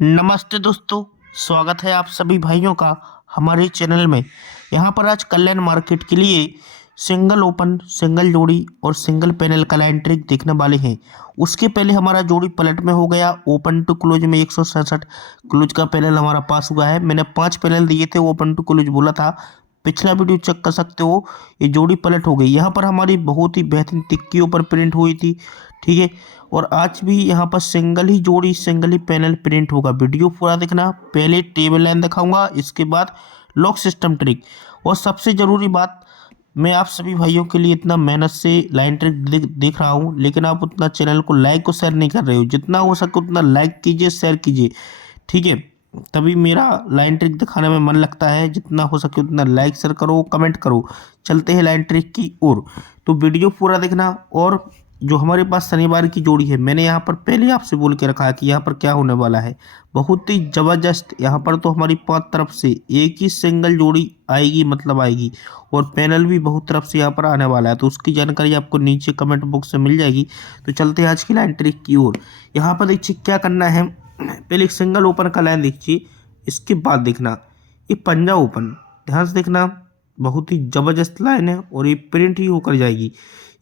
नमस्ते दोस्तों। स्वागत है आप सभी भाइयों का हमारे चैनल में। यहाँ पर आज कल्याण मार्केट के लिए सिंगल ओपन, सिंगल जोड़ी और सिंगल पैनल का लाइन ट्रिक देखने वाले हैं। उसके पहले हमारा जोड़ी पलट में हो गया ओपन टू क्लोज में 167 क्लोज का पैनल हमारा पास हुआ है। मैंने 5 पैनल दिए थे, ओपन टू क्लोज बोला था, पिछला वीडियो चेक कर सकते हो। ये जोड़ी पलट हो गई। यहाँ पर हमारी बहुत ही बेहतरीन तिक्कियों पर प्रिंट हुई थी, ठीक है। और आज भी यहाँ पर सिंगल ही जोड़ी, सिंगल ही पैनल प्रिंट होगा। वीडियो पूरा देखना। पहले टेबल लाइन दिखाऊंगा, इसके बाद लॉक सिस्टम ट्रिक। और सबसे ज़रूरी बात, मैं आप सभी भाइयों के लिए इतना मेहनत से लाइन ट्रिक देख रहा हूँ, लेकिन आप उतना चैनल को लाइक और शेयर नहीं कर रहे हो। जितना हो सके उतना लाइक कीजिए, शेयर कीजिए, ठीक है। तभी मेरा लाइन ट्रिक दिखाने में मन लगता है। जितना हो सके उतना लाइक शेयर करो, कमेंट करो। चलते हैं लाइन ट्रिक की ओर। तो वीडियो पूरा देखना। और जो हमारे पास शनिवार की जोड़ी है, मैंने यहाँ पर पहले आपसे बोल के रखा है कि यहाँ पर क्या होने वाला है। बहुत ही ज़बरदस्त। यहाँ पर तो हमारी 5 तरफ से एक ही सिंगल जोड़ी आएगी, मतलब आएगी। और पैनल भी बहुत तरफ से यहाँ पर आने वाला है, तो उसकी जानकारी आपको नीचे कमेंट बॉक्स में मिल जाएगी। तो चलते हैं आज की लाइन ट्रिक की ओर। यहाँ पर देखिए क्या करना है। पहले एक सिंगल ओपन का लाइन देखिए, इसके बाद देखना ये पंजा ओपन। ध्यान से देखना, बहुत ही ज़बरदस्त लाइन है और ये प्रिंट ही होकर जाएगी।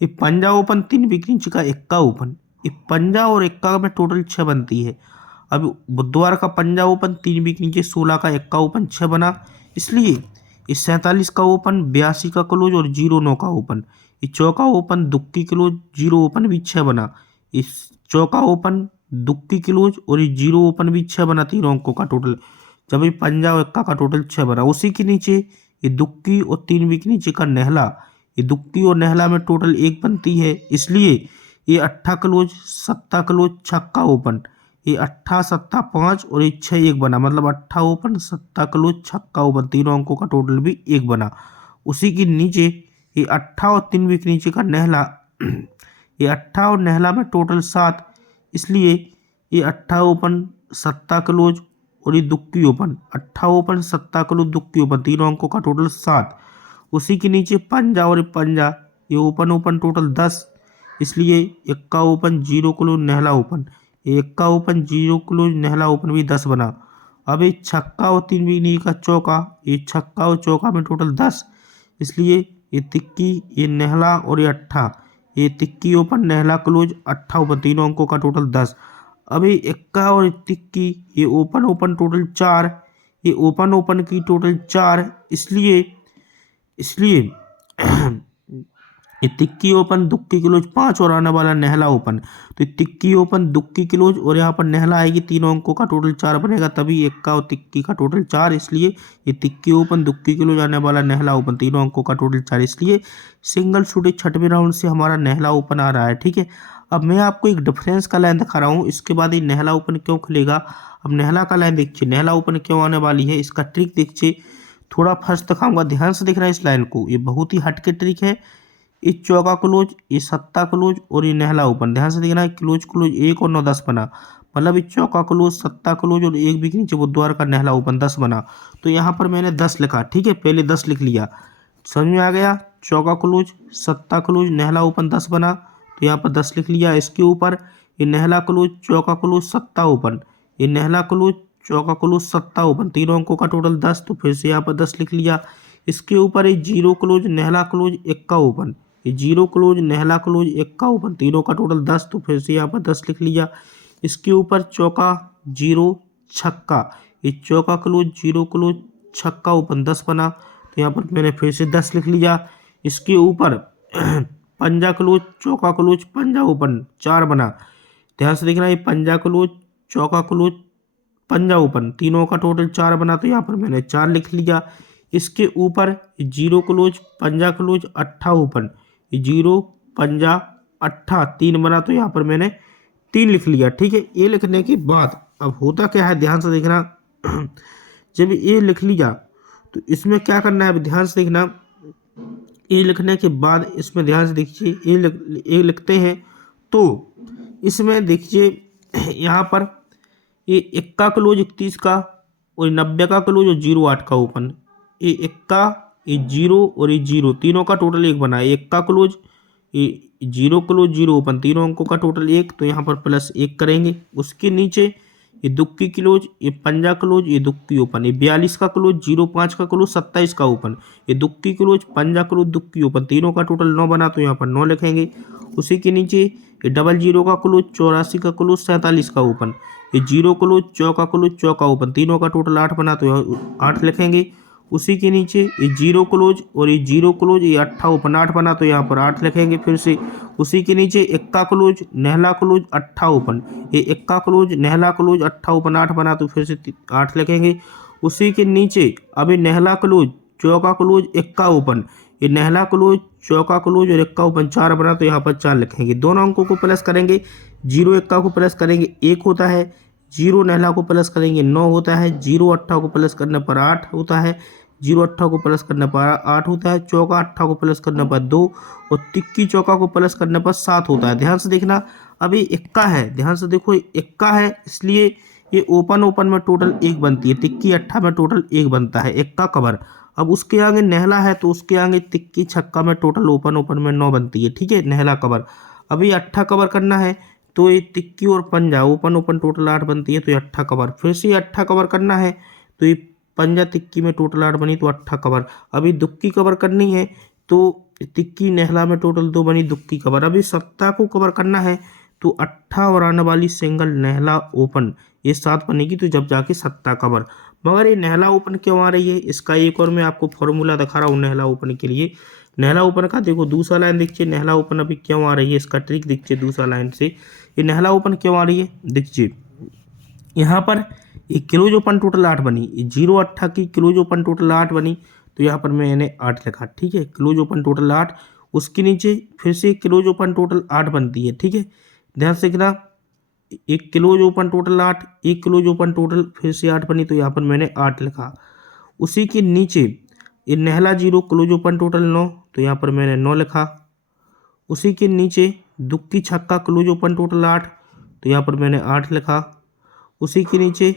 ये पंजा ओपन 3 बिग इंच का एक्का ओपन। ये पंजा और एक्का में टोटल 6 बनती है। अब बुधवार का पंजा ओपन 3 बिग इंच 16 का एक्का ओपन 6 बना। इसलिए ये 47 का ओपन, 82 का क्लोज और 09 का ओपन। ये चौका ओपन, दुक्की क्लोज, 0 ओपन भी 6 बना। इस चौका ओपन, दुक्की क्लोज और ये 0 ओपन भी 6 बना, तीनों अंकों का टोटल। जब ये पंजा और एक्का का टोटल 6 बना, उसी के नीचे ये दुक्की और 3 बिग नीचे का नेहला। ये दुक्की और नेहला में टोटल 1 बनती है। इसलिए ये 8 क्लोज, 7 क्लोज, छक्का ओपन। ये 8, 7, 5 और ये 6 1 बना, मतलब 8 ओपन, 7 क्लोज, छक्का ओपन, तीनों अंकों का टोटल भी 1 बना। उसी के नीचे ये 8 और 3 बिग नीचे का नेहला। ये 8 और नेहला में टोटल 7। इसलिए ये 8 ओपन, 7 क्लोज और ये दुक्की ओपन। 8 ओपन, 7 क्लोज, दुक्की ओपन, तीनों अंकों का टोटल 7। उसी के नीचे पंजा और पंजा, ये ओपन ओपन टोटल 10। इसलिए एक्का ओपन, 0 क्लोज, नेहला ओपन। ये एक्का ओपन, 0 क्लोज, नेहला ओपन भी 10 बना। अब ये छक्का और 3 बिगनी का चौका, ये छक्का और चौका में टोटल 10। इसलिए ये तिक्की, ये नेहला और ये 8, ये tikki open, Nehla close, 8 open, तीनों अंकों का टोटल 10। अब ये एक्का और तिक्की, ये ओपन ओपन टोटल 4। ये ओपन ओपन की टोटल 4। इसलिए ये तिक्की ओपन, दुक्की क्लोज 5 और आने वाला नेहला ओपन। तो ये तिक्की ओपन, दुक्की क्लोज और यहाँ पर नेहला आएगी, तीनों अंकों का टोटल 4 बनेगा। तभी एक्का और तिक्की का टोटल 4। इसलिए ये तिक्की ओपन, दुक्की क्लोज, आने वाला नेहला ओपन, तीनों अंकों का टोटल 4। इसलिए सिंगल शूट 6वें राउंड से हमारा नेहला ओपन आ रहा है, ठीक है। अब मैं आपको एक डिफरेंस का लाइन दिखा रहा हूँ, इसके बाद ये नेहला ओपन क्यों खुलेगा। अब नेहला का लाइन देखिए, नेहला ओपन क्यों आने वाली है, इसका ट्रिक देखिए। थोड़ा फर्स्ट दिखाऊंगा, ध्यान से देखना इस लाइन को। ये बहुत ही हटके ट्रिक है। ये चौका क्लोज, ये 7 क्लोज और ये नेहला ओपन। ध्यान से देखना है, क्लोज क्लोज 1 और 9 10 बना, मतलब ये चौका क्लोज, 7 क्लोज और 1 बिग नीचे बुधवार का नेहला ओपन 10 बना। तो यहाँ पर मैंने 10 लिखा, ठीक है। पहले 10 लिख लिया, समझ में आ गया। चौका क्लोज, 7 क्लोज, नेहला ओपन 10 बना, तो यहाँ पर 10 लिख लिया। इसके ऊपर ये नेहला क्लोज, चौका क्लोज, 7 ओपन, ये नेहला क्लोज, चौका क्लोज, 7 ओपन, तीनों अंकों का टोटल 10। तो फिर से यहाँ पर 10 लिख लिया। इसके ऊपर ये 0 close, Nehla close, Ekka open, ये 0 close, Nehla close, Ekka open, तीनों का टोटल 10। तो फिर से यहाँ पर 10 लिख लिया। इसके ऊपर चौका, 0, छक्का, ये चौका क्लोज, 0 क्लोज, छक्का ओपन 10 बना, तो यहाँ पर मैंने फिर से 10 लिख लिया। इसके ऊपर पंजा क्लोज, चौका क्लोज, पंजा ओपन 4 बना। ध्यान से देखना, ये पंजा क्लोज, चौका क्लोज, पंजा ओपन, तीनों का टोटल 4 बना, तो यहाँ पर मैंने 4 लिख लिया। इसके ऊपर 0 क्लोज, पंजा क्लोज, 8 ओपन, 0 पंजा 8 3 बना, तो यहाँ पर मैंने 3 लिख लिया, ठीक है। ये लिखने के बाद अब होता क्या है, ध्यान से देखना। जब ये लिख लिया तो इसमें क्या करना है, अब ध्यान से देखना। ये लिखने के बाद इसमें ध्यान से देखिए, ये लिखते हैं तो इसमें देखिए यहाँ पर ये एक्का क्लोज 31 का और 90 का क्लोज और 08 का ओपन। ये एक्का, ये 0 और ये 0, तीनों का टोटल 1 बना है। एक्का क्लोज, ये 0 क्लोज, 0 ओपन, तीनों अंकों का टोटल 1। तो यहाँ पर +1 करेंगे। उसके नीचे ये दुक्की क्लोज, ये पंजा क्लोज, ये दुक्की ओपन, ये 42 का क्लोज, 05 का क्लोज, 27 का ओपन, ये दुक्की क्लोज, पंजा क्लोज, दुक्की ओपन, तीनों का टोटल 9 बना तो यहाँ पर 9 लिखेंगे। उसी के नीचे ये 00 का क्लोज, 84 का क्लोज, 47 का ओपन, ये 0 क्लोज, चौका क्लोज, चौका ओपन, तीनों का टोटल 8 बना तो यहाँ 8 लिखेंगे। उसी के नीचे ये 0 क्लोज और ये 0 क्लोज, ये 8 ओपन 8 बना तो यहाँ पर 8 लिखेंगे फिर से। उसी के नीचे इक्का क्लोज, नहला क्लोज, 8 ओपन, ये इक्का क्लोज, नहला क्लोज, 8 ओपन 8 बना तो फिर से 8 लिखेंगे। उसी के नीचे अब ये नहला क्लोज, चौका क्लोज, इक्का ओपन, ये नहला क्लोज, चौका क्लोज और इक्का ओपन 4 बना तो यहाँ पर 4 लिखेंगे। दोनों अंकों को प्लस करेंगे, 0 इक्का को प्लस करेंगे 1 होता है, 0 नहला को प्लस करेंगे 9 होता है, 0 8 को प्लस करने पर 8 होता है, 0 8 को प्लस करने पर 8 होता है, चौका 8 को प्लस करने पर 2 और तिक्की चौका को प्लस करने पर 7 होता है। ध्यान से देखना, अभी इक्का है, ध्यान से देखो इक्का है इसलिए ये ओपन ओपन में टोटल 1 बनती है, तिक्की 8 में टोटल 1 बनता है, इक्का कवर। अब उसके आगे नहला है तो उसके आगे तिक्की छक्का में टोटल ओपन ओपन में 9 बनती है, ठीक है, नहला कवर। अभी 8 कवर करना है तो ये तिक्की और पंजा ओपन ओपन टोटल 8 बनती है तो ये 8 कवर। फिर से 8 कवर करना है तो ये पंजा तिक्की में टोटल 8 बनी तो 8 कवर। अभी दुक्की कवर करनी है तो तिक्की नहला में टोटल 2 बनी, दुक्की कवर। अभी सत्ता को कवर करना है तो 8 और आने वाली सिंगल नहला ओपन ये 7 बनेगी तो जब जाके सत्ता कवर। मगर ये नहला ओपन क्यों आ रही है, इसका एक और मैं आपको फॉर्मूला दिखा रहा हूँ नहला ओपन के लिए। नहला ओपन का देखो दूसरा लाइन देखिए, नहला ओपन अभी क्यों आ रही है, इसका ट्रिक देखिए दूसरा लाइन से। ये नहला ओपन क्यों आ रही है देखिए, यहाँ पर ये क्लोज ओपन टोटल 8 बनी, 0 8 की क्लोज ओपन टोटल 8 बनी तो यहाँ पर मैंने 8 लिखा, ठीक है, क्लोज ओपन टोटल 8। उसके नीचे फिर से क्लोज ओपन टोटल 8 बनती है, ठीक है, ध्यान से देखना, एक क्लोज ओपन टोटल 8, एक क्लोज ओपन टोटल फिर से 8 बनी तो यहाँ पर मैंने 8 लिखा। उसी के नीचे ये नहला 0 क्लोज ओपन टोटल 9 तो यहाँ पर मैंने 9 लिखा। उसी के नीचे दुक्की छक्का क्लोज ओपन टोटल 8 तो यहाँ पर मैंने 8 लिखा। उसी के नीचे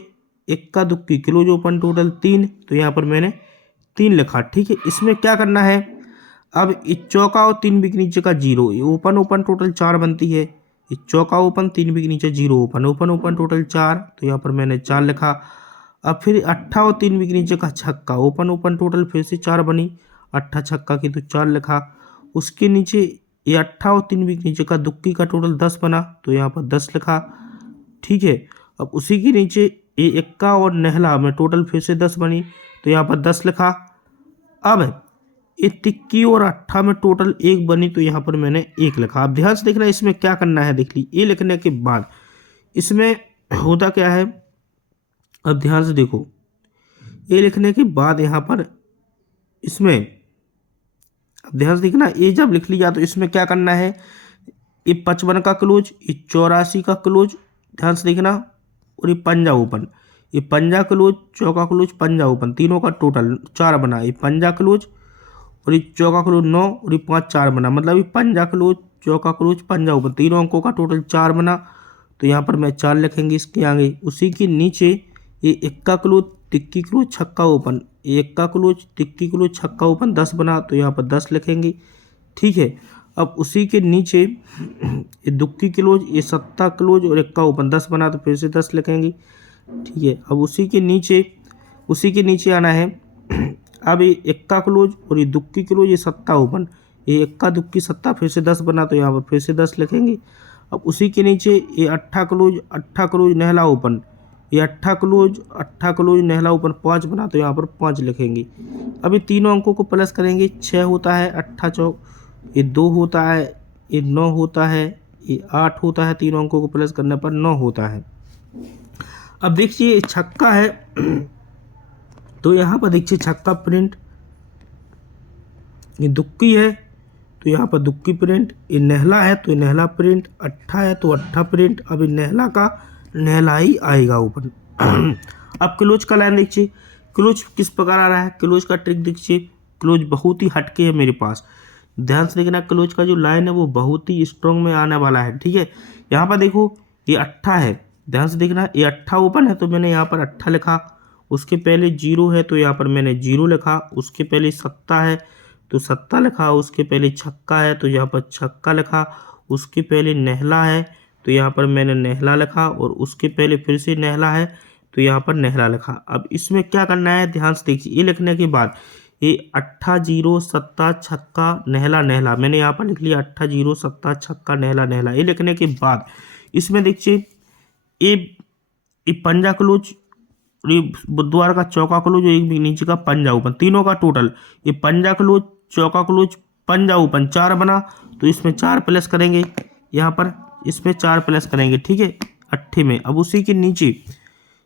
इक्का दुक्की क्लोज ओपन टोटल 3 तो यहाँ पर मैंने 3 लिखा, ठीक है। इसमें क्या करना है, अब चौका और 3 बिक नीचे का 0, ये ओपन ओपन टोटल 4 बनती है, ये चौका ओपन 3 बिक नीचे 0 ओपन, ओपन ओपन टोटल 4 तो यहाँ पर मैंने 4 लिखा। अब फिर 8 और 3 बिक नीचे का छक्का, ओपन ओपन टोटल फिर से 4 बनी, 8 छक्का की तो 4 लिखा। उसके नीचे ये 8 और 3 बिक नीचे का दुक्की का टोटल 10 बना तो यहाँ पर 10 लिखा, ठीक है। अब उसी के नीचे ये इक्का और नहला में टोटल फिर से 10 बनी तो यहाँ पर 10 लिखा। अब ये तिक्की और 8 में टोटल 1 बनी तो यहाँ पर मैंने 1 लिखा। अब ध्यान से देखना इसमें क्या करना है, देख ली ये लिखने के बाद इसमें होता क्या है, अब ध्यान से देखो, ये लिखने के बाद यहाँ पर इसमें अब ध्यान से देखना, ये जब लिख लिया तो इसमें क्या करना है, ये 55 का क्लोज, ये 84 का क्लोज, ध्यान से देखना, और ये पंजा ओपन, ये पंजा क्लोज, चौका क्लोज, पंजा ओपन, तीनों का टोटल 4 बना, ये पंजा क्लोज और ये चौका क्लोज 9 और ये 5 4 बना, मतलब ये पंजा क्लोज, चौका क्लोज, पंजा ओपन, तीनों अंकों का टोटल 4 बना तो यहाँ पर मैं 4 लिखेंगे इसके आगे। उसी के नीचे ये इक्का क्लोज, तिक्की क्लोज, छक्का ओपन, ये इक्का क्लोज, तिक्की क्लोज, छक्का ओपन 10 बना तो यहाँ पर 10 लिखेंगे, ठीक है। अब उसी के नीचे ये दुक्की क्लोज, ये सत्ता क्लोज और इक्का ओपन 10 बना तो फिर से 10 लिखेंगे, ठीक है। अब उसी के नीचे आना है, अब ये इक्का क्लोज और ये दुक्की क्लोज, ये सत्ता ओपन, ये इक्का दुक्की सत्ता फिर से 10 बना तो यहाँ पर फिर से 10 लिखेंगे। अब उसी के नीचे ये 8 क्लोज नहला ओपन, ये 8 क्लोज नहला ओपन 5 बना तो यहाँ पर 5 लिखेंगे। अभी तीनों अंकों को प्लस करेंगे, 6 होता है 8 चौक, ये 2 होता है, ये 9 होता है, ये 8 होता है, तीनों अंकों को प्लस करने पर 9 होता है। अब देखिए छक्का है तो यहाँ पर देखिए छक्का प्रिंट, ये दुक्की है तो यहाँ पर दुक्की प्रिंट, ये नहला है तो ये नहला प्रिंट, 8 है तो 8 प्रिंट। अब नहला का नहला ही आएगा ऊपर। अब क्लोज का लाइन देखिए, क्लोज किस प्रकार आ रहा है, क्लोज का ट्रिक देखिए, क्लोज बहुत ही हटके है मेरे पास, ध्यान से देखना, क्लोज का जो लाइन है वो बहुत ही स्ट्रॉन्ग में आने वाला है, ठीक है। यहाँ पर देखो ये 8 है, ध्यान से देखना, ये 8 ओपन है तो मैंने यहाँ पर 8 लिखा, उसके पहले 0 है तो यहाँ पर मैंने 0 लिखा, उसके पहले सत्ता है तो सत्ता लिखा, उसके पहले छक्का है तो यहाँ पर छक्का लिखा, उसके पहले नहला है तो यहाँ पर मैंने नेहला लिखा और उसके पहले फिर से नेहला है तो यहाँ पर नेहला लिखा। अब इसमें क्या करना है ध्यान से देखिए, ये लिखने के बाद ये अट्ठा जीरो सत्ता छक्का नेहला नेहला मैंने यहाँ पर लिख लिया, अट्ठा जीरो सत्ता छक्का नेहला नेहला। ये लिखने के बाद इसमें देखिए ये पंजा क्लोज, ये बुधवार का चौका क्लोज, एक भी नीचे का पंजा ओपन, तीनों का टोटल ये पंजा क्लोज चौका क्लोज पंजा ओपन 4 बना। तो इसमें 4 प्लस करेंगे, यहाँ पर इसमें 4 प्लस करेंगे, ठीक है अट्ठे में। अब उसी के नीचे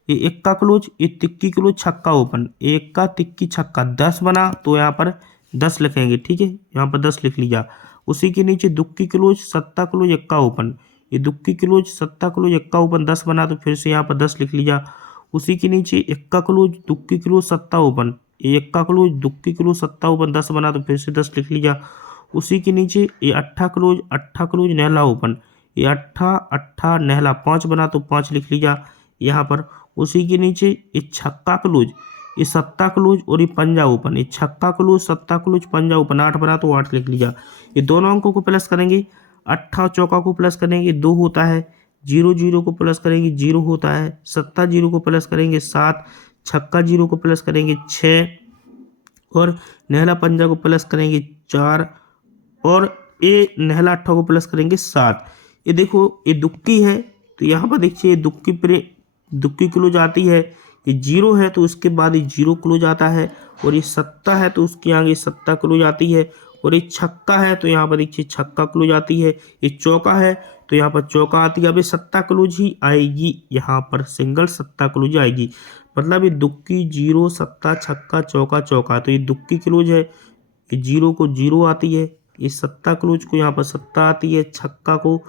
ये इक्का क्लोज, ये तिक्की क्लोज छक्का ओपन, इक्का तिक्की छक्का 10 बना तो यहाँ पर 10 लिखेंगे, ठीक है यहाँ पर 10 लिख लिया। उसी के नीचे दुक्की क्लोज सत्ता क्लोज इक्का ओपन, ये दुक्की क्लोज सत्ता क्लोज इक्का ओपन 10 बना तो फिर से यहाँ पर 10 लिख लिया। उसी के नीचे इक्का क्लोज दुक्की क्लोज सत्ता ओपन, ये इक्का क्लोज दुक्की क्लोज सत्ता ओपन 10 बना तो फिर से 10 लिख लिया। उसी के नीचे ये अट्ठा क्लोज नेहला ओपन, ये अट्ठा अट्ठा नेहला 5 बना तो 5 लिख लिया यहाँ पर। उसी के नीचे ये छक्का क्लोज, ये सत्ता क्लोज और ये पंजा ओपन, ये छक्का क्लोज सत्ता क्लोज पंजा ओपन 8 बना तो 8 लिख लिया। ये दोनों अंकों को प्लस करेंगे, अट्ठा चौका को प्लस करेंगे 2 होता है, जीरो जीरो को प्लस करेंगे 0 होता है, सत्ता जीरो को प्लस करेंगे 7, छक्का जीरो को प्लस करेंगे 6 और नेहला पंजा को प्लस करेंगे 4 और ये नेहला अट्ठा को प्लस करेंगे 7। ये देखो ये दुक्की है तो यहाँ पर देखिए दुक्की क्लोज आती है, ये 0 है तो उसके बाद ये 0 क्लोज आता है, और ये सत्ता है तो उसके आगे सत्ता क्लोज आती है, और ये छक्का है तो यहाँ पर देखिए छक्का क्लोज आती है, ये चौका है तो यहाँ पर चौका आती है। अब ये सत्ता क्लोज ही आएगी, यहाँ पर सिंगल सत्ता क्लोज आएगी, मतलब ये दुक्की 0 सत्ता छक्का चौका चौका, तो ये दुक्की क्लोज है, ये 0 को 0 आती है, ये सत्ता क्लोज को यहाँ पर सत्ता आती है, छक्का को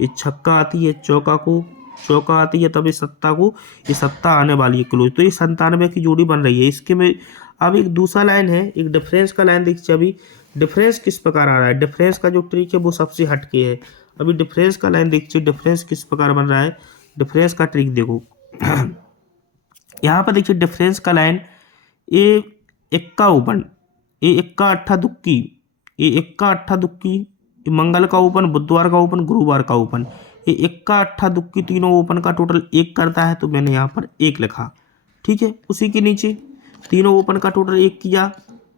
ये छक्का आती है, चौका को चौका आती है, तब ये सत्ता को ये सत्ता आने वाली है क्लोज। तो ये 97 की जोड़ी बन रही है। इसके में अब एक दूसरा लाइन है, एक डिफरेंस का लाइन देखिए। अभी डिफरेंस किस प्रकार आ रहा है, डिफरेंस का जो ट्रिक है वो सबसे हटके है। अभी डिफरेंस का लाइन देखिए, डिफरेंस किस प्रकार बन रहा है, डिफरेंस का ट्रिक देखो यहाँ पर देखिए डिफरेंस का लाइन, ये इक्का ओपन, ये इक्का अट्ठा दुक्की, ये इक्का अट्ठा दुक्की, मंगल का ओपन बुधवार का ओपन गुरुवार का ओपन, ये इक्का अट्ठा दुक्की तीनों ओपन का टोटल 1 करता है तो मैंने यहाँ पर 1 लिखा, ठीक है। उसी के नीचे तीनों ओपन का टोटल 1 किया,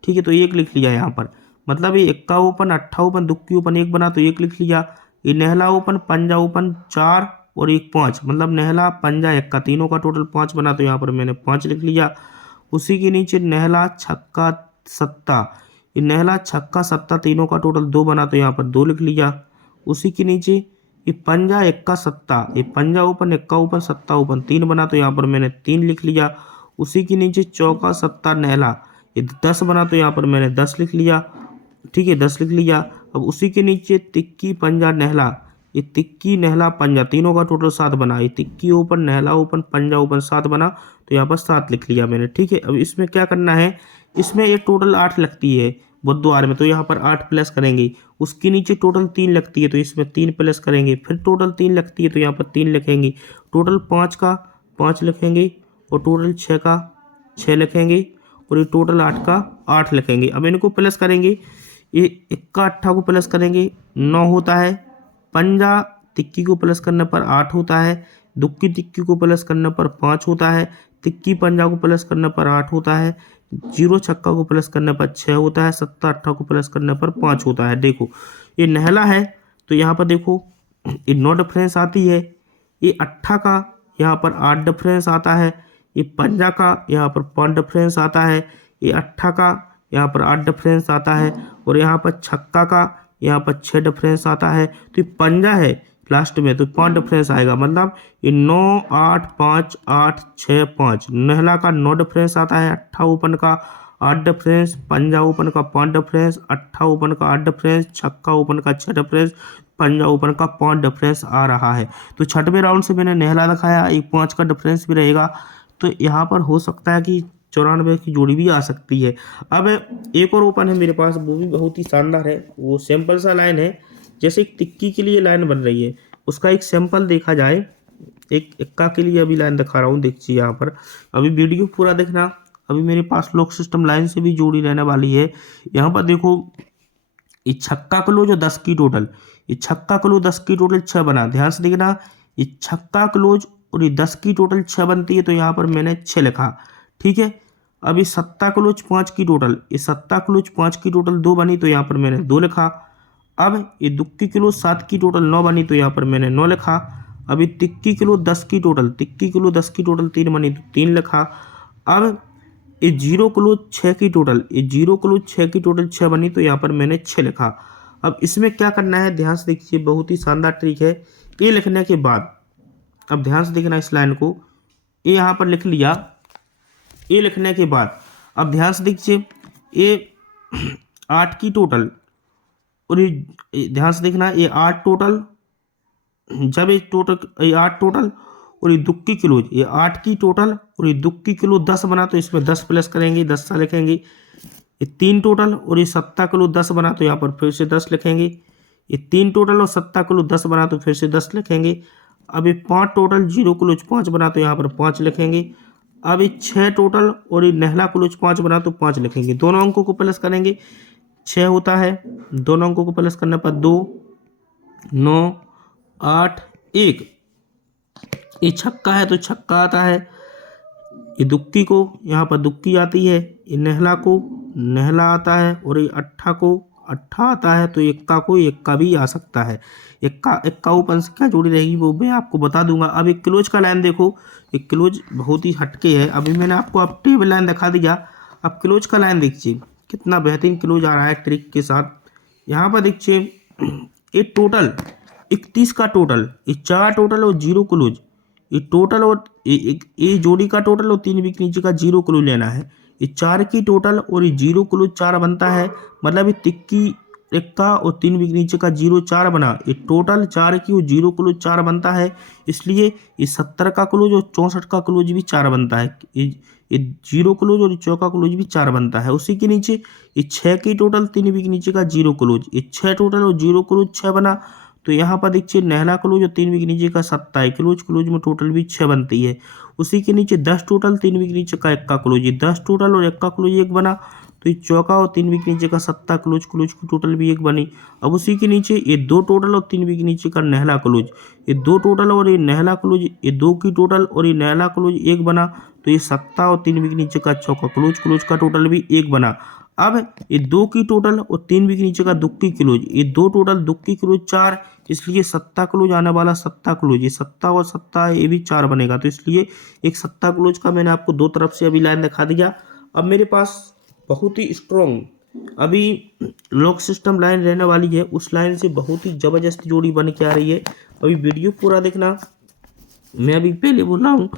ठीक है तो 1 लिख लिया यहाँ पर, मतलब ये इक्का ओपन अट्ठा ओपन दुक्की ओपन 1 बना तो 1 लिख लिया। ये नेहला ओपन पंजा ओपन 4 और 1 5, मतलब नेहला पंजा इक्का तीनों का टोटल 5 बना तो यहाँ पर मैंने 5 लिख लिया। उसी के नीचे नेहला छक्का सत्ता, ये नेहला छक्का सत्ता तीनों का टोटल 2 बना तो यहाँ पर 2 लिख लिया। उसी के नीचे ये पंजा इक्का सत्ता, ये पंजा ओपन इक्का ओपन सत्ता ओपन 3 बना तो यहाँ पर मैंने 3 लिख लिया। उसी के नीचे चौका सत्ता नेहला, ये 10 बना तो यहाँ पर मैंने 10 लिख लिया, ठीक है 10 लिख लिया। अब उसी के नीचे तिक्की पंजा नेहला, ये तिक्की नेहला पंजा तीनों का टोटल 7 बना, ये तिक्की ओपन नेहला ओपन पंजा ओपन 7 बना तो यहाँ पर 7 लिख लिया मैंने, ठीक है। अब इसमें क्या करना है, इसमें ये टोटल 8 लगती है बुधवार में तो यहाँ पर 8 प्लस करेंगे। उसके नीचे टोटल 3 लगती है तो इसमें 3 प्लस करेंगे, फिर टोटल 3 लगती है तो यहाँ पर 3 लिखेंगे, टोटल 5 का 5 लिखेंगे, और टोटल 6 का 6 लिखेंगे, और ये टोटल 8 का 8 लिखेंगे। अब इनको प्लस करेंगे, ये इक्का अट्ठा को प्लस करेंगे 9 होता है, पंजा तिक्की को प्लस करने पर 8 होता है, दुक्की तिक्की को प्लस करने पर 5 होता है, तिक्की पंजा को प्लस करने पर 8 होता है, 0 छक्का को प्लस करने पर 6 होता है, सत्ता अट्ठा को प्लस करने पर 5 होता है। देखो ये नेहला है तो यहाँ पर देखो ये 9 डिफरेंस आती है, ये अट्ठा का यहाँ पर 8 डिफरेंस आता है, ये पंजा का यहाँ पर 5 डिफरेंस आता है, ये अट्ठा का यहाँ पर 8 डिफरेंस आता है, और यहाँ पर छक्का का यहाँ पर 6 डिफरेंस आता है। तो ये पंजा है लास्ट में तो 5 डिफरेंस आएगा, मतलब ये 9 8 5 8 6 5, नेहला का 9 डिफरेंस आता है, अट्ठा ओपन का 8 डिफरेंस, पंजा ओपन का 5 डिफरेंस, अट्ठा ओपन का 8 डिफरेंस, छक्का ओपन का 6 डिफरेंस, पंजा ओपन का 5 डिफरेंस आ रहा है। तो छठवें राउंड से मैंने नेहला दिखाया, एक 5 का डिफरेंस भी रहेगा, तो यहाँ पर हो सकता है कि 94 की जोड़ी भी आ सकती है। अब एक और ओपन है मेरे पास, वो भी बहुत ही शानदार है, वो सिंपल सा लाइन है, जैसे एक तिक्की के लिए लाइन बन रही है उसका एक सैंपल देखा जाए। एक इक्का के लिए अभी लाइन दिखा रहा हूँ, देखिए यहाँ पर, अभी वीडियो पूरा देखना। अभी मेरे पास लॉक सिस्टम लाइन से भी जोड़ी रहने वाली है। यहाँ पर देखो ये छक्का क्लोज और 10 की टोटल, ये छक्का क्लोज 10 की टोटल 6 बना, ध्यान से देखना, ये छक्का क्लोज और ये 10 की टोटल 6 बनती है, तो यहाँ पर मैंने 6 लिखा। ठीक है, अब ये सत्ता क्लोज 5 की टोटल, ये सत्ता क्लोज 5 की टोटल 2 बनी, तो यहाँ पर मैंने 2 लिखा। अब ये दुक्की क्लोज 7 की टोटल 9 बनी, तो यहाँ पर मैंने 9 लिखा। अब ये तिक्की क्लोज 10 की टोटल, तिक्की क्लोज 10 की टोटल 3 बनी, तो 3 लिखा। अब ये जीरो क्लोज 6 की टोटल, ये जीरो क्लोज 6 की टोटल 6 बनी, तो यहाँ पर मैंने 6 लिखा। अब इसमें क्या करना है, ध्यान से देखिए, बहुत ही शानदार ट्रिक है। ये लिखने के बाद, अब ध्यान से देखना इस लाइन को, ये यहाँ पर लिख लिया। ये लिखने के बाद अब ध्यान से देखिए, ये 8 की टोटल और ये ध्यान से देखना, ये 8 टोटल, जब ये 8 टोटल और ये दुक्की क्लोज, ये 8 की टोटल और ये दुक्की क्लोज 10 बना, तो इसमें 10 प्लस करेंगे, 10 सा लिखेंगे। ये 3 टोटल और ये सत्ता क्लोज 10 बना, तो यहाँ पर फिर से 10 लिखेंगे। ये 3 टोटल और सत्ता क्लोज 10 बना, तो फिर से 10 लिखेंगे। अब ये 5 टोटल, जीरो क्लोज 5 बना, तो यहाँ पर 5 लिखेंगे। अब ये 6 टोटल और ये नहला क्लोज 5 बना, तो 5 लिखेंगे। दोनों अंकों को प्लस करेंगे, 6 होता है, दोनों अंकों को प्लस करने पर 2, 9, 8, 1। ये छक्का है तो छक्का आता है, ये दुक्की को यहाँ पर दुक्की आती है, ये नहला को नहला आता है, और ये अट्ठा को अट्ठा आता है, तो एक्का को एक्का भी आ सकता है। एक्का एक्का ओपन से क्या जोड़ी रहेगी वो मैं आपको बता दूंगा। अब एक क्लोज का लाइन देखो, एक क्लोज बहुत ही हटके है, अभी मैंने आपको अब टेबल लाइन दिखा दिया। अब क्लोज का लाइन देखिए कितना बेहतरीन क्लोज आ रहा है ट्रिक के साथ। यहाँ पर देखिए, ये टोटल 31 का टोटल, ये 4 टोटल और 0 क्लोज, ये टोटल और ये जोड़ी का टोटल और 3 वीक नीचे का 0 क्लोज लेना है। ये 4 की टोटल और ये 0 क्लोज 4 बनता है, मतलब ये तिक्की एक्का और 3 वीक नीचे का 0 4 बना, ये टोटल 4 की और 0 क्लोज 4 बनता है। इसलिए ये 70 का क्लोज और 64 का क्लोज भी 4 बनता है। ये 0 क्लोज और चौका क्लोज भी 4 बनता है। उसी के नीचे ये 6 की टोटल 3 वीक नीचे का 0 क्लोज, ये 6 टोटल और 0 क्लोज 6 बना, तो यहाँ पर देखिए नहला क्लोज और 3 वीक नीचे का 27 क्लोज, क्लोज में टोटल भी 6 बनती है। उसी के नीचे 10 टोटल 3 वीक नीचे का एक्का क्लोज, ये 10 टोटल और एक्का क्लोज 1 बना, तो ये चौका और 3 वीक नीचे का 7 क्लोज, क्लोज की टोटल भी 1 बनी। अब उसी के नीचे ये 2 टोटल और 3 वीक नीचे का नहला क्लोज, ये 2 टोटल और ये नहला क्लोज, ये 2 की टोटल और ये नहला क्लोज 1 बना, तो ये 7 और 3 वीक नीचे का चौका क्लोज, क्लोज का टोटल भी 1 बना। अब ये 2 की टोटल और 3 वीक नीचे का दुक्की क्लोज, ये 2 टोटल दुक्की क्लोज 4, इसलिए 7 क्लोज आने वाला 7 क्लोज, ये 7 और 7 ये भी 4 बनेगा, तो इसलिए एक 7 क्लोज का मैंने आपको 2 तरफ से अभी लाइन दिखा दिया। अब मेरे पास बहुत ही स्ट्रॉन्ग अभी लॉक सिस्टम लाइन रहने वाली है, उस लाइन से बहुत ही ज़बरदस्त जोड़ी बन के आ रही है। अभी वीडियो पूरा देखना, मैं अभी पहले बोल रहा हूँ,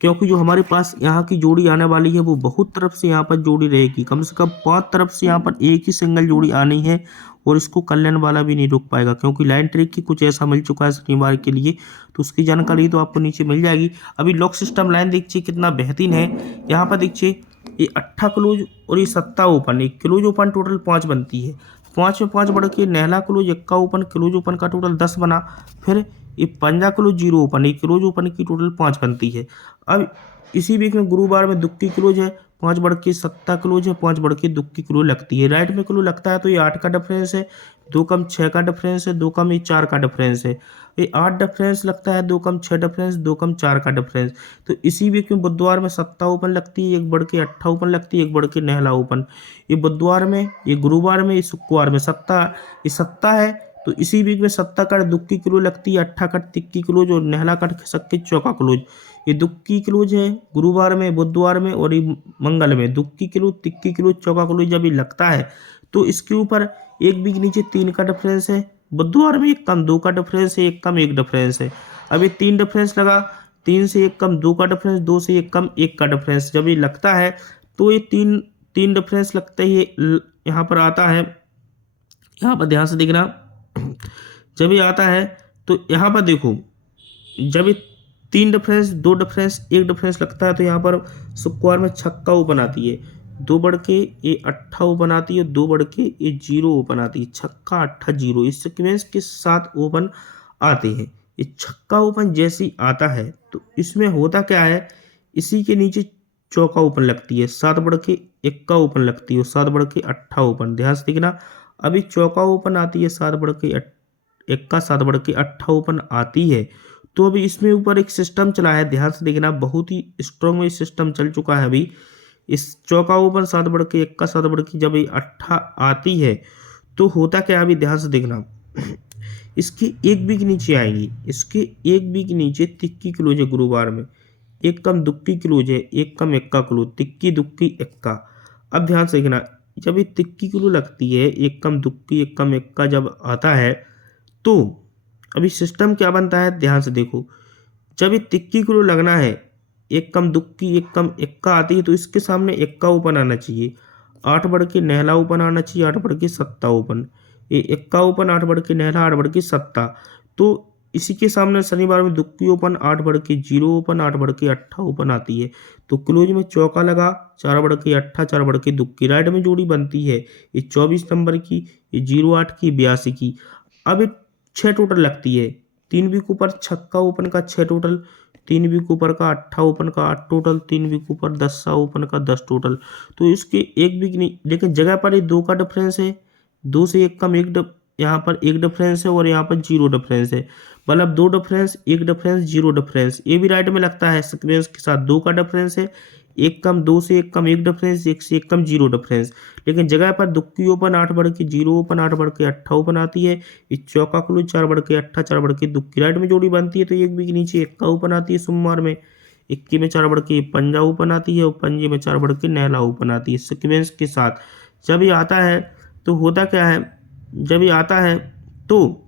क्योंकि जो हमारे पास यहाँ की जोड़ी आने वाली है वो बहुत तरफ से यहाँ पर जोड़ी रहेगी, कम से कम 5 तरफ से यहाँ पर एक ही सिंगल जोड़ी आनी है, और इसको कल्याण वाला भी नहीं रोक पाएगा, क्योंकि लाइन ट्रिक की कुछ ऐसा मिल चुका है शनिवार के लिए, तो उसकी जानकारी तो आपको नीचे मिल जाएगी। अभी लॉक सिस्टम लाइन देखिए कितना बेहतरीन है। यहाँ पर देखिए ये 8 क्लोज और ये 7 ओपन, एक क्लोज ओपन टोटल 5 बनती है, 5 में 5 बढ़ के नहला close Ekka open, close open का टोटल 10 बना। फिर ये पंजा क्लोज 0 ओपन, एक क्लोज ओपन की टोटल 5 बनती है। अब इसी वीक में गुरुवार में दुक्की क्लोज है, 5 बढ़ के 7 क्लोज है, 5 बढ़ के दुक्की क्लोज लगती है। राइट में क्लोज लगता है तो ये 8 का डिफरेंस है, 2 कम 6 का डिफरेंस है, 2 कम ये 4 का डिफरेंस है। ये 8 डिफरेंस लगता है, 2 कम 6 डिफरेंस, 2 कम 4 का डिफरेंस। तो इसी वीक में बुधवार में 7 ओपन लगती है, एक बढ़ के 8 ओपन लगती है, एक बढ़ के नहला ओपन। ये बुधवार में, ये गुरुवार में, ये शुक्रवार में 7 है, तो इसी वीक में 7 कट दुक्की क्लोज लगती है, 8 कट तिक्की क्लोज और नहला कट खिसक के चौका क्लोज। ये दुक्की क्लोज है गुरुवार में, बुधवार में और ये मंगल में, दुक्की क्लोज तिक्की क्लोज चौका क्लोज जब ये लगता है तो इसके ऊपर एक वीक नीचे 3 का डिफरेंस है, बुधवार में 1 कम 2 का डिफरेंस है, 1 कम 1 डिफरेंस है। अब ये 3 डिफरेंस लगा, 3 से 1 कम 2 का डिफरेंस, 2 से 1 कम 1 का डिफरेंस जब ये लगता है, तो ये तीन डिफरेंस लगते ही यहाँ पर आता है। यहाँ पर ध्यान से देखना, जब ये आता है तो यहाँ पर देखो, जब ये 3 डिफरेंस 2 डिफरेंस 1 डिफरेंस लगता है, तो यहाँ पर शुक्रवार में छक्का ओपन आती है, 2 बढ़ के ये 8 ओपन आती है, 2 बढ़ के ये 0 ओपन आती है, छक्का 8 0, इस सीक्वेंस के साथ ओपन आते हैं। ये छक्का ओपन जैसे ही आता है तो इसमें होता क्या है, इसी के नीचे चौका ओपन लगती है, 7 बढ़ के एक्का ओपन लगती है, 7 बढ़ के 8 ओपन। ध्यान से देखना, अभी चौका ओपन आती है 7 बढ़ के एक्का 7 बढ़ के 8 ओपन आती है। तो अभी इसमें ऊपर एक सिस्टम चला है, ध्यान से देखना, बहुत ही स्ट्रॉन्ग में सिस्टम चल चुका है। अभी इस चौका ओपन 7 बढ़ के एक्का 7 बढ़ के जब ये 8 आती है तो होता क्या है, अभी ध्यान से देखना। इसके एक भी के नीचे आएंगी, इसके एक भी के नीचे तिक्की क्लोज है गुरुवार में, एक कम दुक्की क्लोज है, एक कम एक्का क्लोज, तिक्की दुक्की एक्का। अब ध्यान से देखना, जब ये तिक्की क्लोज लगती है, एक कम दुक्की एक कम एक्का जब आता है तो अभी सिस्टम क्या बनता है, ध्यान से देखो। जब ये तिक्की क्लोज लगना है, एक कम दुक्की एक कम एक्का आती है तो इसके सामने एक्का ओपन आना चाहिए, 8 बढ़ के नहला ओपन आना चाहिए, 8 बढ़ के सत्ता ओपन, ये एक्का ओपन 8 बढ़ के नहला 8 बढ़ के सत्ता। तो इसी के सामने शनिवार में दुक्की ओपन 8 बढ़ के 0 ओपन 8 बढ़ के 8 ओपन आती है। तो क्लोज में चौका लगा 4 बढ़ के 8 4 बढ़ के दुक्की, राइट में जोड़ी बनती है ये 24 नंबर की, ये 08 की, 82 की। अब ये 6 टोटल लगती है, 3 वीक ऊपर छक्का ओपन का 6 टोटल, 3 वीक ऊपर का 8 ओपन का 8 टोटल, 3 वीक ऊपर 10 ओपन का 10 टोटल। तो इसके एक वीक नहीं, लेकिन जगह पर ये 2 का डिफरेंस है, 2 से एक कम यहाँ पर एक डिफरेंस है और यहाँ पर 0 डिफरेंस है, मतलब 2 डिफरेंस 1 डिफरेंस 0 डिफरेंस। ये भी राइट में लगता है सीक्वेंस के साथ, 2 का डिफरेंस है, एक कम 2 से एक कम 1 डिफरेंस, 1 से एक कम 0 डिफरेंस। लेकिन जगह पर दुक्की ओपन 8 बढ़ के 0 ओपन 8 बढ़ के 8 ओपन आती है, इस चौका क्लोज 4 बढ़ के 8 4 बढ़ के दुक्की, राइट में जोड़ी बनती है तो एक भी के नीचे एक्का ओपन आती है सोमवार में, इक्की में 4 बढ़ के पंजा ओपन आती है और पंजे में 4 बढ़ के नहला ओपन आती है सीक्वेंस के साथ। जब ये आता है तो होता क्या है, जब ये आता है तो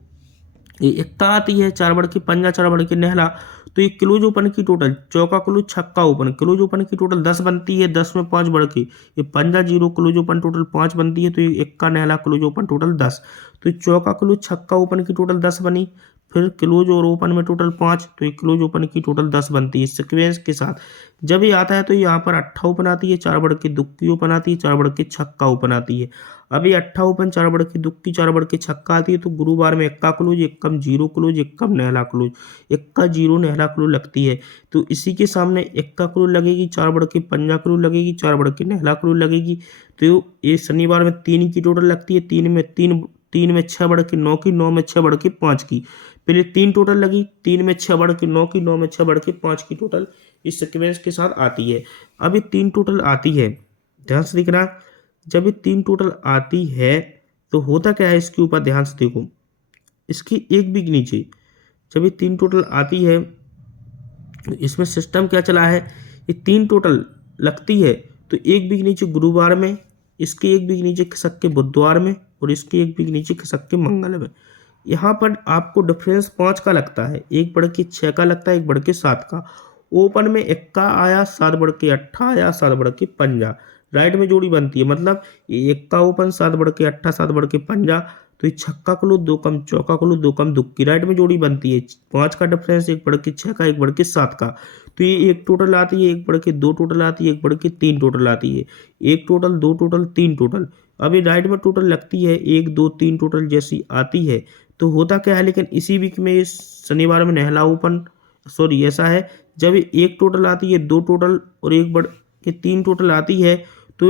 ये एक्का आती है, 4 बढ़ के पंजा 4 बढ़ के नहला, तो ये क्लोज ओपन की टोटल, चौका क्लोज छक्का ओपन, क्लोज ओपन की टोटल 10 बनती है, 10 में 5 बढ़ के ये पंजा 0 क्लोज ओपन टोटल 5 बनती है, तो ये एक्का नहला क्लोज ओपन टोटल 10। तो ये चौका क्लोज छक्का ओपन की टोटल 10 बनी, फिर क्लोज और ओपन में टोटल 5, तो ये क्लोज ओपन की टोटल 10 बनती है सीक्वेंस के साथ। जब ये आता है तो यहाँ पर 8 ओपन आती है, 4 बढ़ के दुक्की ओपन आती है, 4 बढ़ के छक्का ओपन आती है। अभी 8 ओपन 4 बढ़ के दुक्की 4 बढ़ के छक्का आती है, तो गुरुवार में एक्का क्लोज एक कम 0 क्लोज एक कम नहला क्लोज, एक्का 0 नहला क्लोज लगती है। तो इसी के सामने एक्का क्लोज लगेगी, 4 बढ़ के पंजा क्लोज लगेगी, 4 बढ़ के नहला क्लोज लगेगी। तो ये शनिवार में 3 की टोटल लगती है, 3 में 6 बढ़ के 9 की, 9 में 6 बढ़ के 5 की। पहले 3 टोटल लगी, 3 में 6 बढ़ के 9 की, 9 में 6 बढ़ के 5 की टोटल इस सीक्वेंस के साथ आती है। अब ये 3 टोटल आती है, ध्यान से देखना, जब ये 3 टोटल आती है तो होता क्या है, इसके ऊपर ध्यान से देखो, इसकी एक भी के नीचे जब ये 3 टोटल आती है तो इसमें सिस्टम क्या चला है, ये 3 टोटल लगती है तो एक भी के नीचे गुरुवार में, इसके एक भी के नीचे खिसक के बुधवार में और इसके एक भी के नीचे खिसक के मंगल में। यहाँ पर आपको डिफरेंस 5 का लगता है, एक बढ़ के 6 का लगता है, एक बढ़ के 7 का। ओपन में एक्का आया, 7 बढ़ के 8 आया, 7 बढ़ के पंजा, राइट में जोड़ी बनती है, मतलब ये एक्का ओपन 7 बढ़ के 8 7 बढ़ के पंजा, तो ये छक्का क्लोज 2 कम चौका क्लोज 2 कम दुक्की, राइट में जोड़ी बनती है। 5 का डिफरेंस, एक बढ़ के 6 का, एक बढ़ के 7 का। तो ये एक टोटल आती है, एक बढ़ के 2 टोटल आती है, एक बढ़ के 3 टोटल आती है, एक टोटल 2 टोटल 3 टोटल। अभी राइट में टोटल लगती है 1 2 3 टोटल जैसी आती है। तो होता क्या है, लेकिन इसी वीक में इस शनिवार में नहला ओपन, सॉरी ऐसा है, जब एक टोटल आती है, 2 टोटल और एक बढ़ के 3 टोटल आती है, तो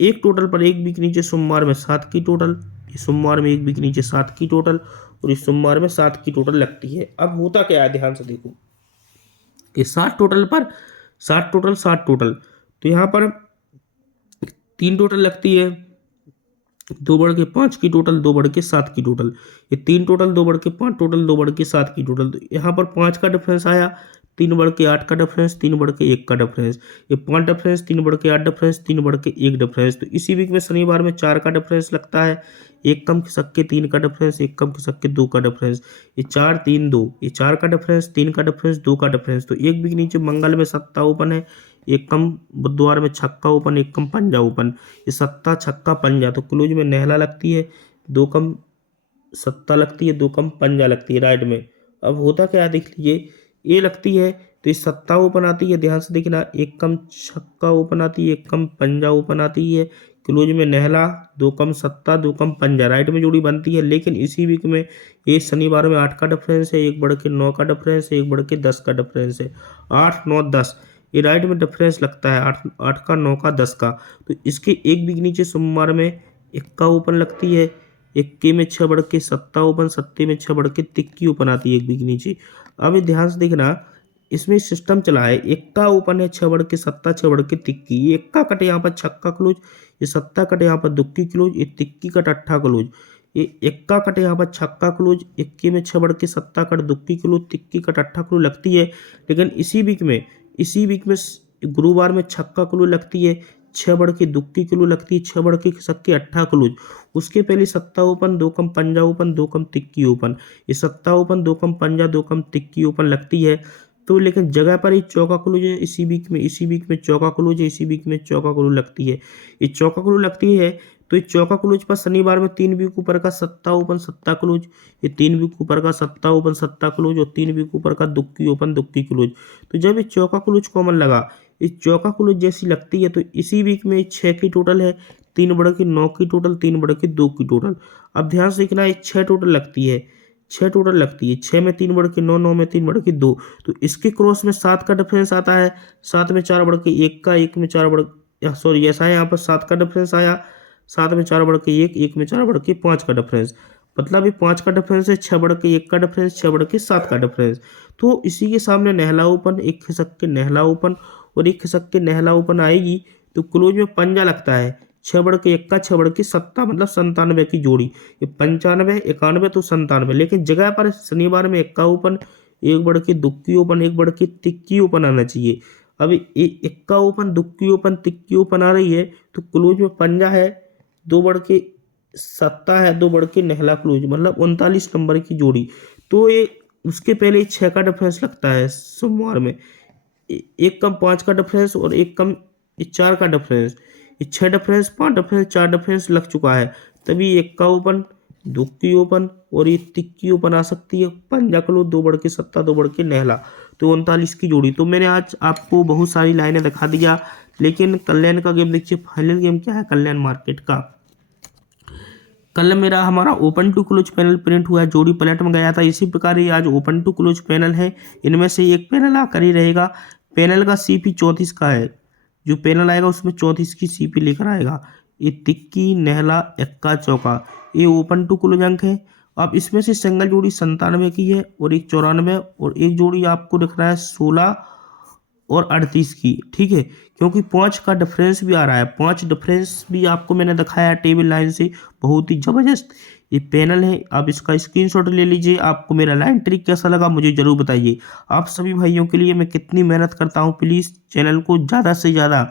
एक टोटल पर एक वीक नीचे सोमवार में 7 की टोटल, सोमवार में एक वीक नीचे 7 की टोटल और इस सोमवार में 7 की टोटल लगती है। अब होता क्या है, ध्यान से देखो, कि 7 टोटल पर 7 टोटल 7 टोटल, तो यहाँ पर 3 टोटल लगती है, 2 बढ़ के 5 की टोटल, 2 बढ़ के 7 की टोटल, ये 3 टोटल, 2 बढ़ के 5 टोटल, 2 बढ़ के 7 की टोटल। तो यहाँ पर 5 का डिफरेंस आया, 3 बढ़ के 8 का डिफरेंस, 3 बढ़ के 1 का डिफरेंस, ये 5 डिफरेंस, 3 बढ़ के 8 डिफरेंस, 3 बढ़ के 1 डिफरेंस। तो इसी वीक में शनिवार में 4 का डिफरेंस लगता है, एक कम खिसक के 3 का डिफरेंस, एक कम खिसक के 2 का डिफरेंस, ये 4 3 2, ये 4 का डिफरेंस, 3 का डिफरेंस, 2 का डिफरेंस। तो एक वीक नीचे मंगल में सत्ता ओपन है, एक कम बुधवार में छक्का ओपन, एक कम पंजा ओपन, ये सत्ता छक्का पंजा, तो क्लोज में नहला लगती है, 2 कम सत्ता लगती है, 2 कम पंजा लगती है, राइट में। अब होता क्या है, देख लीजिए, ये लगती है तो ये सत्ता ओपन आती है, ध्यान से देखना, एक कम छक्का ओपन आती है, एक कम पंजा ओपन आती है, क्लोज में नहला, 2 कम सत्ता 2 कम पंजा, राइट में जोड़ी बनती है। लेकिन इसी वीक में ये शनिवार में 8 का डिफरेंस है, एक बढ़ के 9 का डिफरेंस है, एक बढ़ के 10 का डिफरेंस है, 8 9 10, ये राइट में डिफरेंस लगता है, 8 का 9 का 10 का। तो इसके एक वीक नीचे सोमवार में एक्का ओपन लगती है, इक्के में 6 बढ़ के सत्ता ओपन, सत्ते में 6 बढ़ के तिक्की ओपन आती है एक बी के नीचे। अब ये ध्यान से देखना, इसमें सिस्टम चला है, इक्का ओपन है 6 बढ़ के सत्ता, 6 बढ़ के तिक्की, ये इक्का कट यहाँ पर छक्का क्लोज, ये सत्ता कट यहाँ पर दुक्की क्लोज, ये तिक्की कट अट्ठा क्लोज, ये इक्का कट यहाँ पर छक्का क्लोज, इक्के में 6 बढ़ के सत्ता cut दुक्की close, tikki cut अट्ठा close लगती है। लेकिन इसी वीक में गुरुवार में छक्का क्लोज लगती है, 6 बढ़ के दुक्की क्लोज लगती है, 6 बढ़ के सक्के अट्ठा क्लोज। उसके पहले सत्ता ओपन, 2 कम पंजा ओपन, 2 कम तिक्की ओपन, ये सत्ता ओपन, 2 कम पंजा, 2 कम तिक्की ओपन लगती है। तो लेकिन जगह पर ही चौका क्लोज है, इसी वीक में चौका क्लोज है, इसी वीक में चौका क्लोज लगती है। ये चौका क्लोज लगती है तो ये चौका क्लोज पर शनिवार में 3 वीक ऊपर का सत्ता ओपन, सत्ता क्लोज, ये 3 वीक ऊपर का सत्ता ओपन, सत्ता क्लोज, और 3 वीक ऊपर का दुक्की ओपन, दुक्की क्लोज। तो जब ये चौका क्लोज कॉमन लगा, इस चौका क्लोज जैसी लगती है, तो इसी वीक में 6 की टोटल है, 3 बढ़ के 9 की टोटल, 3 बढ़ के 2 की टोटल। अब ध्यान से देखना, ये 6 टोटल लगती है, 6 टोटल लगती है, 6 में 3 बढ़ के 9, 9 में 3 बढ़ के 2, तो इसके क्रॉस में 7 का डिफरेंस आता है, 7 में 4 बढ़ के 1 का, 1 में 4 बढ़, सॉरी ऐसा है, यहाँ पर 7 का डिफरेंस आया, 7 में 4 बढ़ के 1, 1 में 4 बढ़ के 5 का डिफरेंस, मतलब ये 5 का डिफरेंस है, 6 बढ़ के 1 का डिफरेंस, 6 बढ़ के 7 का डिफरेंस। तो इसी के सामने नेहला ओपन, एक खिसक के नेहला ओपन और एक खिसक के नेहला ओपन आएगी, तो क्लोज में पंजा लगता है, 6 बढ़ के 1 का, 6 बढ़ के सत्ता, मतलब 97 की जोड़ी, ये 95, 91 तो 97। लेकिन जगह पर शनिवार में इक्का ओपन, 1 बढ़ के दुक्की ओपन, 1 बढ़ के तिक्की ओपन आना चाहिए। अब इक्का ओपन, दुक्की ओपन, तिक्की ओपन आ रही है, तो क्लोज में पंजा है, 2 बढ़ के सत्ता है, 2 बढ़ के नेहला क्लोज, मतलब 39 नंबर की जोड़ी। तो ये उसके पहले 6 का डिफरेंस लगता है सोमवार में, 1 कम 5 का डिफरेंस और 1 कम 4 का डिफरेंस, 6 डिफरेंस, 5 डिफरेंस, 4 डिफरेंस लग चुका है। तभी इक्का ओपन, दुक्की ओपन और ये तिक्की ओपन आ सकती है, पंजा क्लोज, 2 बढ़ के सत्ता, 2 बढ़ के नेहला, तो 39 की जोड़ी। तो मैंने आज आपको बहुत सारी लाइनें दिखा दिया, लेकिन कल्याण का गेम देखिए, फाइनल गेम क्या है कल्याण मार्केट का। कल हमारा open to close panel print हुआ है, जोड़ी पलट में गया था, इसी प्रकार ये आज ओपन टू क्लोज पैनल है, इनमें से एक पैनल आकर ही रहेगा। पैनल का CP 34 का है, जो पैनल आएगा उसमें 34 की CP लेकर आएगा। ये तिक्की, नेहला, इक्का, चौका, ये ओपन टू क्लोज अंक है। अब इसमें से सिंगल जोड़ी 97 की है और एक 94, और एक जोड़ी आपको दिख रहा है 16 और 38 की, ठीक है, क्योंकि 5 का डिफरेंस भी आ रहा है, 5 डिफरेंस भी आपको मैंने दिखाया टेबल लाइन से, बहुत ही ज़बरदस्त ये पैनल है। आप इसका स्क्रीनशॉट ले लीजिए। आपको मेरा लाइन ट्रिक कैसा लगा मुझे ज़रूर बताइए। आप सभी भाइयों के लिए मैं कितनी मेहनत करता हूँ, प्लीज़ चैनल को ज़्यादा से ज़्यादा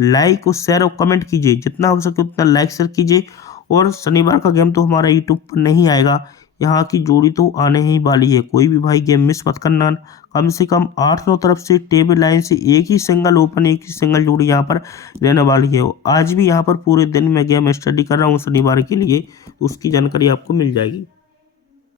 लाइक और शेयर और कमेंट कीजिए, जितना हो सके उतना लाइक शेयर कीजिए। और शनिवार का गेम तो हमारा यूट्यूब पर नहीं आएगा, यहाँ की जोड़ी तो आने ही वाली है, कोई भी भाई गेम मिस मत करना। कम से कम 8-9 तरफ से टेबल लाइन से एक ही सिंगल ओपन, एक ही सिंगल जोड़ी यहाँ पर रहने वाली है। आज भी यहाँ पर पूरे दिन मैं गेम स्टडी कर रहा हूँ शनिवार के लिए, उसकी जानकारी आपको मिल जाएगी।